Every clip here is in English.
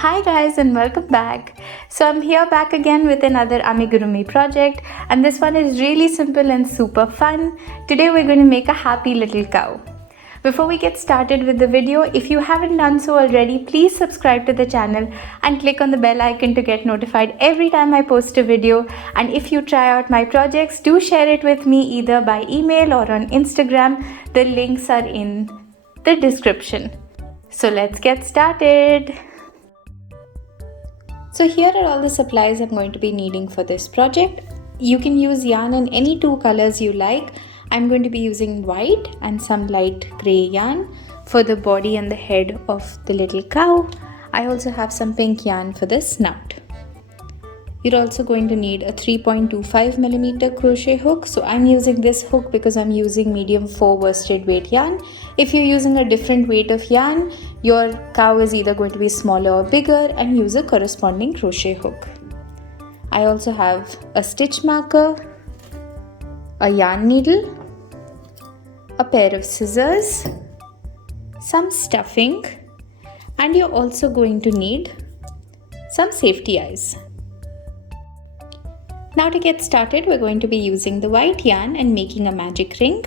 Hi guys and welcome back. So I'm here back again with another Amigurumi project, and this one is really simple and super fun. Today we're going to make a happy little cow. Before we get started with the video, if you haven't done so already, please subscribe to the channel and click on the bell icon to get notified every time I post a video. And if you try out my projects, do share it with me either by email or on Instagram. The links are in the description. So let's get started. So here are all the supplies I'm going to be needing for this project. You can use yarn in any two colors you like. I'm going to be using white and some light grey yarn for the body and the head of the little cow. I also have some pink yarn for the snout. You're also going to need a 3.25mm crochet hook. So I'm using this hook because I'm using medium 4 worsted weight yarn. If you're using a different weight of yarn, your cow is either going to be smaller or bigger, and use a corresponding crochet hook. I also have a stitch marker, a yarn needle, a pair of scissors, some stuffing, and you're also going to need some safety eyes. Now to get started, we're going to be using the white yarn and making a magic ring.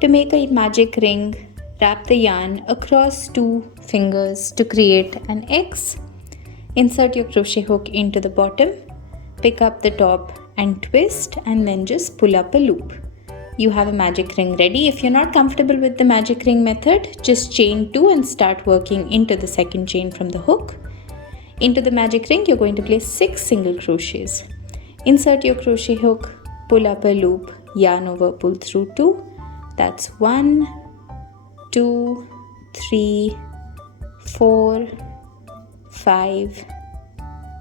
To make a magic ring, wrap the yarn across 2 fingers to create an X. Insert your crochet hook into the bottom, pick up the top and twist, and then just pull up a loop. You have a magic ring ready. If you're not comfortable with the magic ring method, just chain 2 and start working into the second chain from the hook. Into the magic ring, you're going to place 6 single crochets. Insert your crochet hook, pull up a loop, yarn over, pull through 2. That's 1, 2, 3, 4, 5,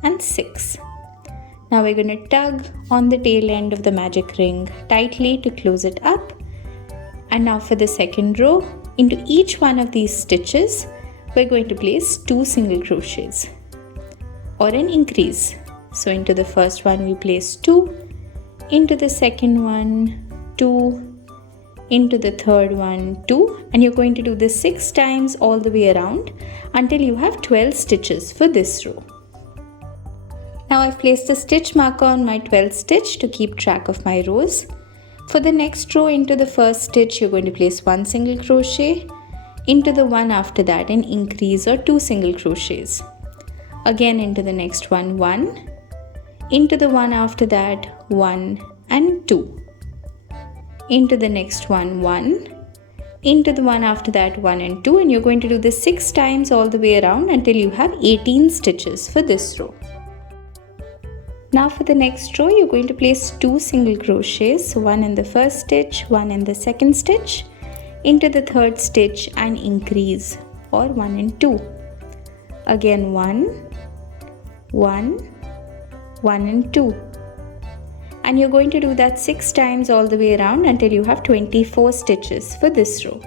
and 6. Now we're going to tug on the tail end of the magic ring tightly to close it up. And now for the second row, into each one of these stitches, we're going to place 2 single crochets or an increase. So into the first one we place 2, into the second one 2, into the third one 2, and you're going to do this 6 times all the way around until you have 12 stitches for this row. Now I've placed a stitch marker on my 12th stitch to keep track of my rows. For the next row, into the first stitch you're going to place 1 single crochet, into the one after that an increase or 2 single crochets. Again into the next one 1, into the one after that 1 and 2. Into the next one 1, into the one after that 1 and 2, and you're going to do this 6 times all the way around until you have 18 stitches for this row. Now for the next row, you're going to place 2 single crochets, 1 in the first stitch, 1 in the second stitch, into the third stitch and increase or 1 and 2. Again 1, 1, 1 and 2. And you're going to do that 6 times all the way around until you have 24 stitches for this row.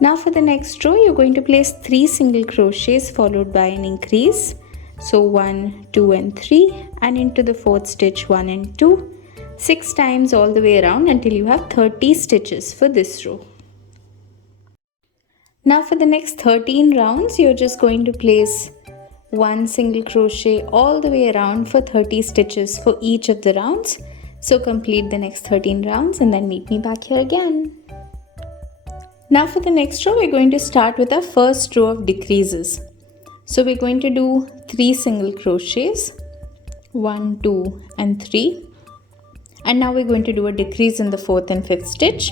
Now for the next row, you're going to place 3 single crochets followed by an increase. So 1, 2 and 3, and into the fourth stitch 1 and 2, 6 times all the way around until you have 30 stitches for this row. Now for the next 13 rounds, you're just going to place 1 single crochet all the way around for 30 stitches for each of the rounds. So complete the next 13 rounds and then meet me back here again. Now for the next row, we're going to start with our first row of decreases. So we're going to do 3 single crochets, 1, 2 and 3. And now we're going to do a decrease in the 4th and 5th stitch.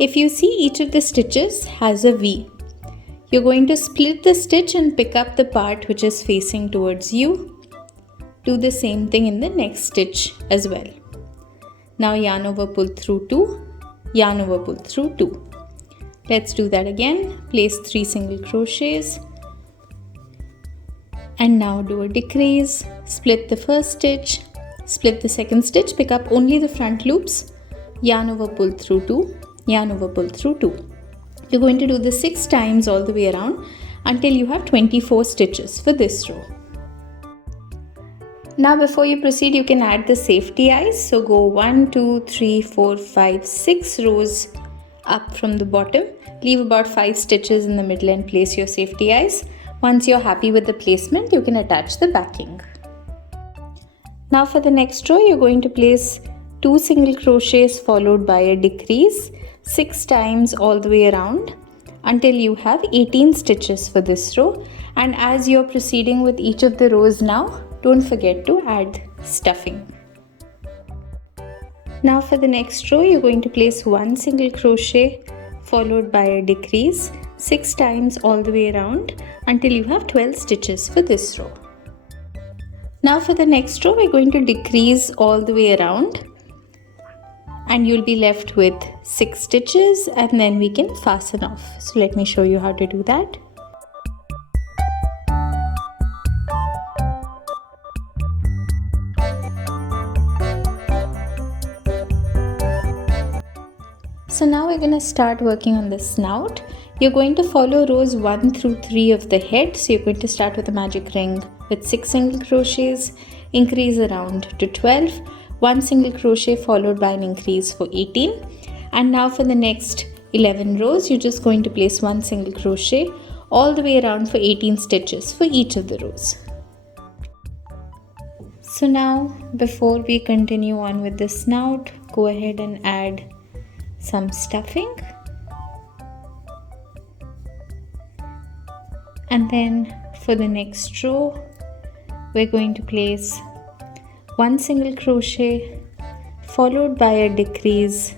If you see, each of the stitches has a V. You're going to split the stitch and pick up the part which is facing towards you. Do the same thing in the next stitch as well. Now yarn over, pull through 2, yarn over, pull through 2. Let's do that again. Place 3 single crochets. And now do a decrease, split the first stitch, split the second stitch, pick up only the front loops, yarn over, pull through 2, yarn over, pull through 2. You're going to do this 6 times all the way around until you have 24 stitches for this row. Now before you proceed, you can add the safety eyes. So go 1, 2, 3, 4, 5, 6 rows up from the bottom. Leave about 5 stitches in the middle and place your safety eyes. Once you're happy with the placement, you can attach the backing. Now for the next row, you're going to place 2 single crochets followed by a decrease 6 times all the way around until you have 18 stitches for this row. And as you're proceeding with each of the rows now, don't forget to add stuffing. Now for the next row, you're going to place 1 single crochet followed by a decrease 6 times all the way around until you have 12 stitches for this row. Now for the next row, we're going to decrease all the way around and you'll be left with 6 stitches, and then we can fasten off. So let me show you how to do that. So now we're going to start working on the snout. You're going to follow rows 1 through 3 of the head. So you're going to start with a magic ring with 6 single crochets, increase around to 12, 1 single crochet followed by an increase for 18. And now for the next 11 rows, you're just going to place 1 single crochet all the way around for 18 stitches for each of the rows. So now, before we continue on with the snout, go ahead and add some stuffing. And then for the next row, we're going to place 1 single crochet followed by a decrease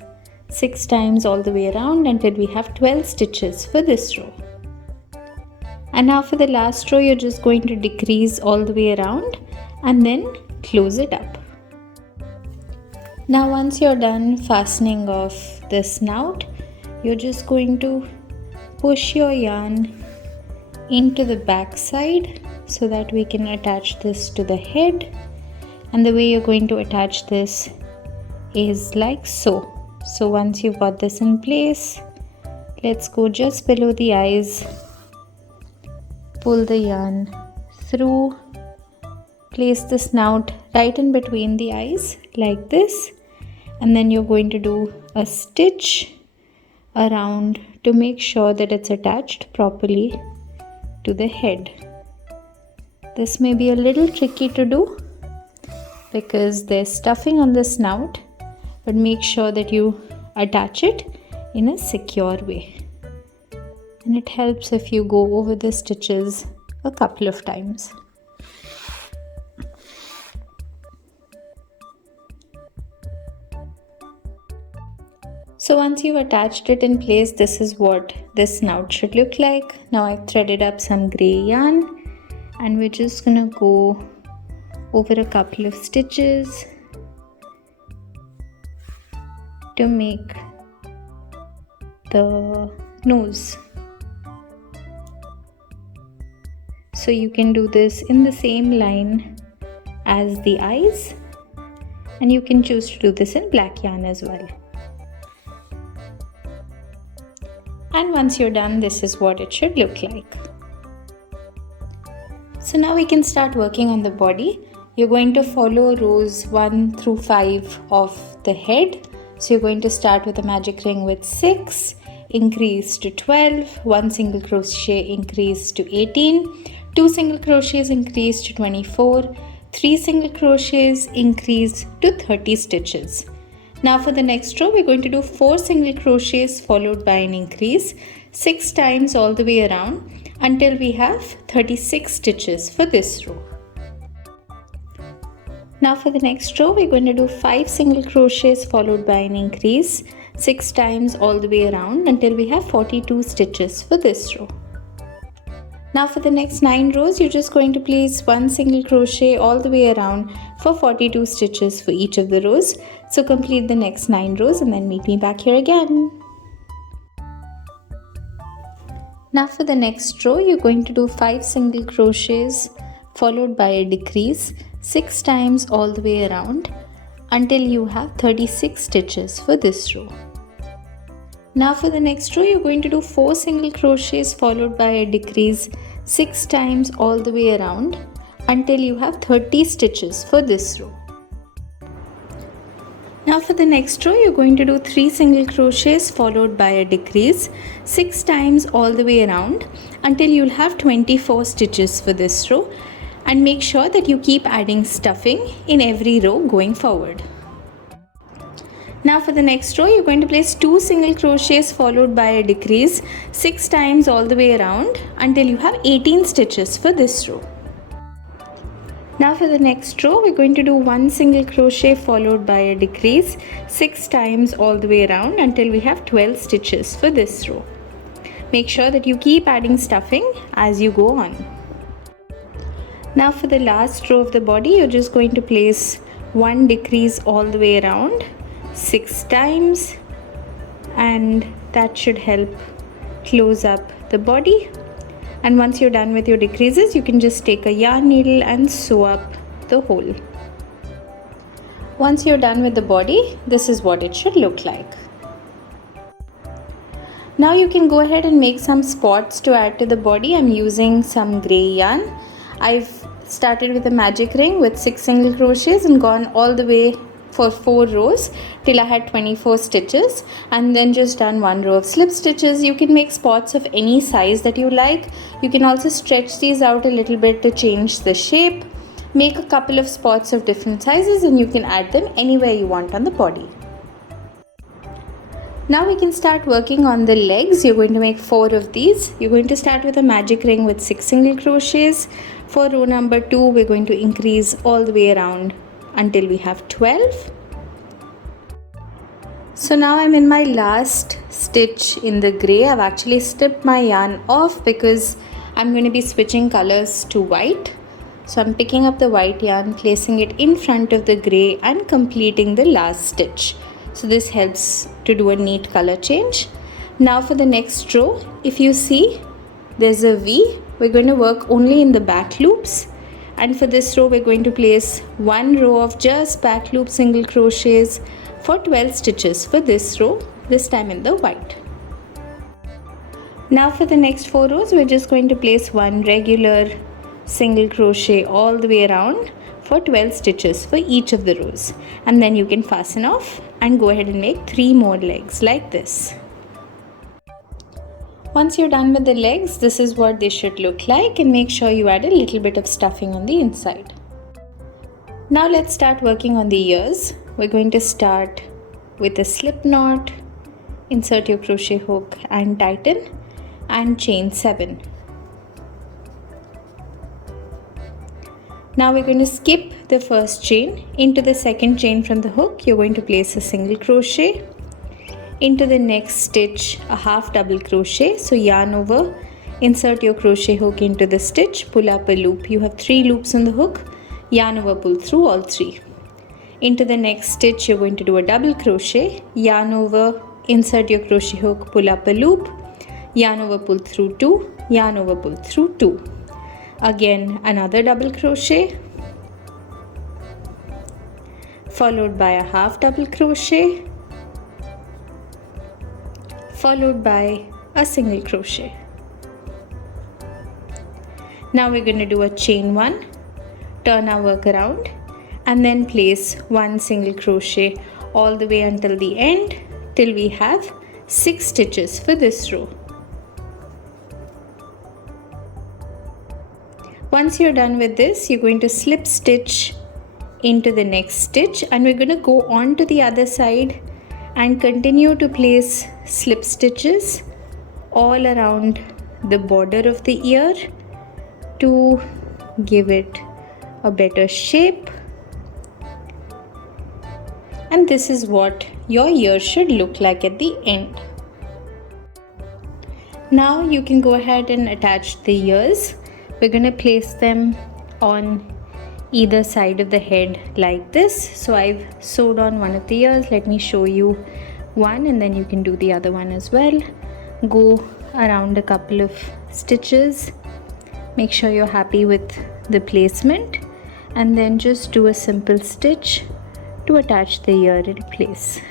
6 times all the way around until we have 12 stitches for this row. And now for the last row, you're just going to decrease all the way around and then close it up. Now once you're done fastening off the snout, you're just going to push your yarn into the back side so that we can attach this to the head. And the way you're going to attach this is like so. So once you've got this in place, let's go just below the eyes, pull the yarn through, place the snout right in between the eyes like this, and then you're going to do a stitch around to make sure that it's attached properly to the head. This may be a little tricky to do because there's stuffing on the snout, but make sure that you attach it in a secure way. And it helps if you go over the stitches a couple of times. So once you've attached it in place, this is what this snout should look like. Now I've threaded up some grey yarn and we're just gonna go over a couple of stitches to make the nose. So you can do this in the same line as the eyes, and you can choose to do this in black yarn as well. And once you're done, this is what it should look like. So now we can start working on the body. You're going to follow rows 1 through 5 of the head. So you're going to start with a magic ring with 6, increase to 12, 1 single crochet increase to 18, 2 single crochets increase to 24, 3 single crochets increase to 30 stitches. Now for the next row, we're going to do 4 single crochets followed by an increase 6 times all the way around until we have 36 stitches for this row. Now for the next row, we're going to do 5 single crochets followed by an increase 6 times all the way around until we have 42 stitches for this row. Now for the next 9 rows, you're just going to place 1 single crochet all the way around for 42 stitches for each of the rows. So complete the next 9 rows and then meet me back here again. Now for the next row, you're going to do 5 single crochets followed by a decrease 6 times all the way around until you have 36 stitches for this row. Now for the next row, you're going to do 4 single crochets followed by a decrease 6 times all the way around until you have 30 stitches for this row. Now for the next row, you're going to do 3 single crochets followed by a decrease 6 times all the way around until you'll have 24 stitches for this row, and make sure that you keep adding stuffing in every row going forward. Now for the next row, you're going to place 2 single crochets followed by a decrease 6 times all the way around until you have 18 stitches for this row. Now for the next row, we're going to do 1 single crochet followed by a decrease 6 times all the way around until we have 12 stitches for this row. Make sure that you keep adding stuffing as you go on. Now for the last row of the body, you're just going to place 1 decrease all the way around 6 times, and that should help close up the body. And once you're done with your decreases, you can just take a yarn needle and sew up the hole. Once you're done with the body, this is what it should look like. Now you can go ahead and make some spots to add to the body. I'm using some grey yarn. I've started with a magic ring with 6 single crochets and gone all the way for 4 rows till I had 24 stitches, and then just done 1 row of slip stitches. You can make spots of any size that you like. You can also stretch these out a little bit to change the shape. Make a couple of spots of different sizes and you can add them anywhere you want on the body. Now we can start working on the legs. You're going to make 4 of these. You're going to start with a magic ring with 6 single crochets. For row number 2, we're going to increase all the way around until we have 12. So now I'm in my last stitch in the grey. I've actually stripped my yarn off because I'm going to be switching colors to white. So I'm picking up the white yarn, placing it in front of the grey and completing the last stitch. So this helps to do a neat color change. Now for the next row, if you see there's a V, we're going to work only in the back loops. And for this row, we're going to place 1 row of just back loop single crochets for 12 stitches for this row, this time in the white. Now for the next 4 rows, we're just going to place 1 regular single crochet all the way around for 12 stitches for each of the rows. And then you can fasten off and go ahead and make 3 more legs like this. Once you're done with the legs, this is what they should look like, and make sure you add a little bit of stuffing on the inside. Now let's start working on the ears. We're going to start with a slip knot, insert your crochet hook and tighten, and chain 7. Now we're going to skip the first chain. Into the second chain from the hook, you're going to place a single crochet. Into the next stitch, a half double crochet. So yarn over, insert your crochet hook into the stitch, pull up a loop. You have 3 loops on the hook. Yarn over, pull through all 3. Into the next stitch, you're going to do a double crochet. Yarn over, insert your crochet hook, pull up a loop. Yarn over, pull through 2. Yarn over, pull through 2. Again, another double crochet, followed by a half double crochet, followed by a single crochet. Now we're going to do a chain 1, turn our work around, and then place 1 single crochet all the way until the end till we have 6 stitches for this row. Once you're done with this, you're going to slip stitch into the next stitch, and we're going to go on to the other side and continue to place slip stitches all around the border of the ear to give it a better shape. And this is what your ear should look like at the end. Now you can go ahead and attach the ears. We're going to place them on either side of the head like this. So I've sewed on one of the ears. Let me show you one, and then you can do the other one as well. Go around a couple of stitches. Make sure you're happy with the placement, and then just do a simple stitch to attach the ear in place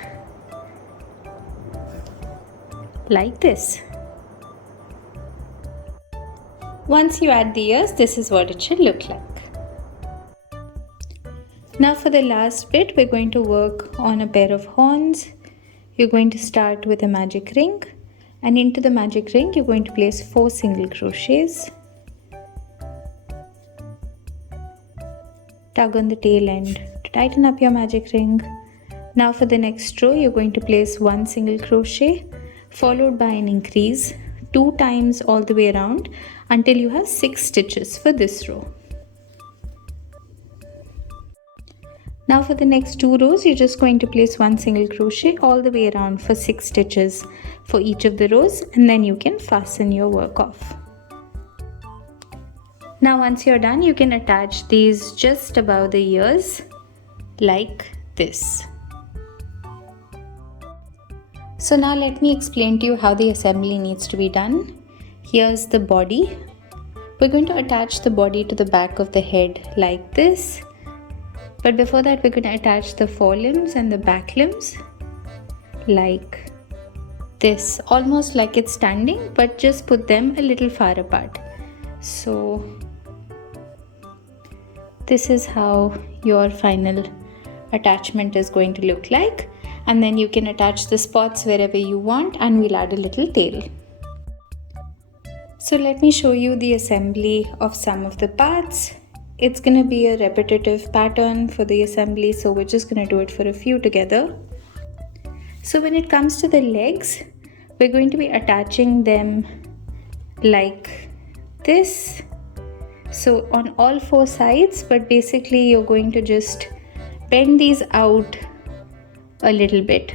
like this. Once you add the ears, this is what it should look like. Now for the last bit, we're going to work on a pair of horns. You're going to start with a magic ring, and into the magic ring you're going to place 4 single crochets. Tug on the tail end to tighten up your magic ring. Now for the next row, you're going to place 1 single crochet followed by an increase 2 times all the way around until you have 6 stitches for this row. Now for the next 2 rows, you're just going to place 1 single crochet all the way around for 6 stitches for each of the rows, and then you can fasten your work off. Now once you're done, you can attach these just above the ears like this. So now let me explain to you how the assembly needs to be done. Here's the body. We're going to attach the body to the back of the head like this. But before that, we're going to attach the forelimbs and the back limbs like this, almost like it's standing, but just put them a little far apart. So this is how your final attachment is going to look like, and then you can attach the spots wherever you want, and we'll add a little tail. So let me show you the assembly of some of the parts. It's going to be a repetitive pattern for the assembly, so we're just going to do it for a few together. So when it comes to the legs, we're going to be attaching them like this. So on all 4 sides, but basically you're going to just bend these out a little bit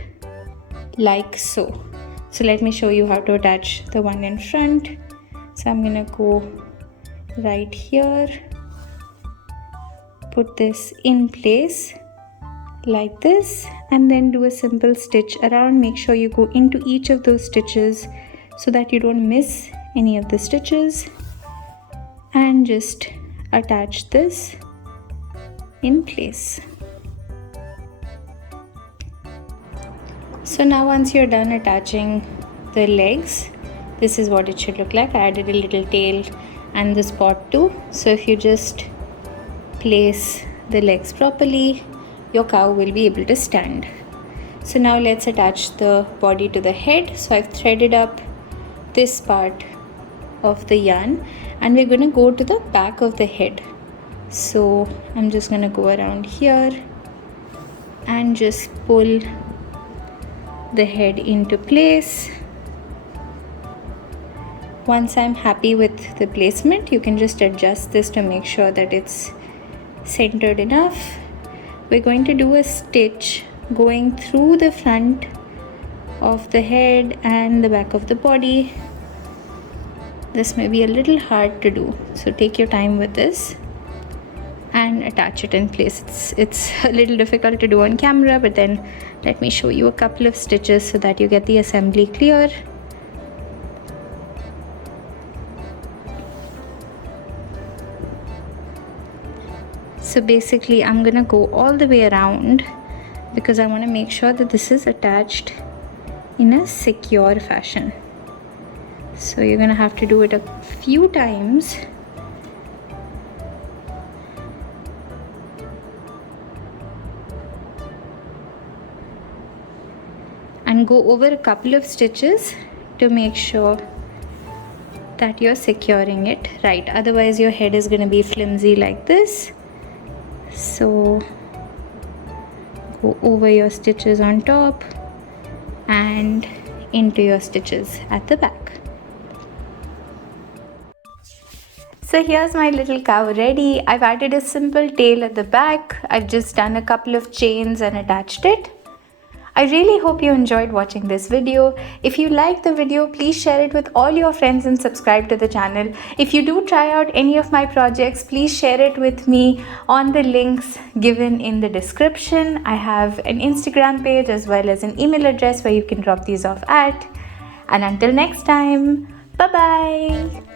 like so. So let me show you how to attach the one in front. So I'm gonna go right here, put this in place like this, and then do a simple stitch around. Make sure you go into each of those stitches so that you don't miss any of the stitches, and just attach this in place. So now once you're done attaching the legs, this is what it should look like. I added a little tail and the spot too. So if you just place the legs properly, your cow will be able to stand. So now let's attach the body to the head. So I've threaded up this part of the yarn, and we're going to go to the back of the head. So I'm just going to go around here and just pull the head into place. Once I'm happy with the placement, you can just adjust this to make sure that it's centered enough. We're going to do a stitch going through the front of the head and the back of the body. This may be a little hard to do, so take your time with this and attach it in place. It's a little difficult to do on camera, but then let me show you a couple of stitches so that you get the assembly clear. So basically I'm gonna go all the way around because I want to make sure that this is attached in a secure fashion. So you're gonna have to do it a few times. And go over a couple of stitches to make sure that you're securing it right. Otherwise your head is going to be flimsy like this. So go over your stitches on top and into your stitches at the back. So here's my little cow ready. I've added a simple tail at the back. I've just done a couple of chains and attached it. I really hope you enjoyed watching this video. If you liked the video, please share it with all your friends and subscribe to the channel. If you do try out any of my projects, please share it with me on the links given in the description. I have an Instagram page as well as an email address where you can drop these off at. And until next time, bye-bye.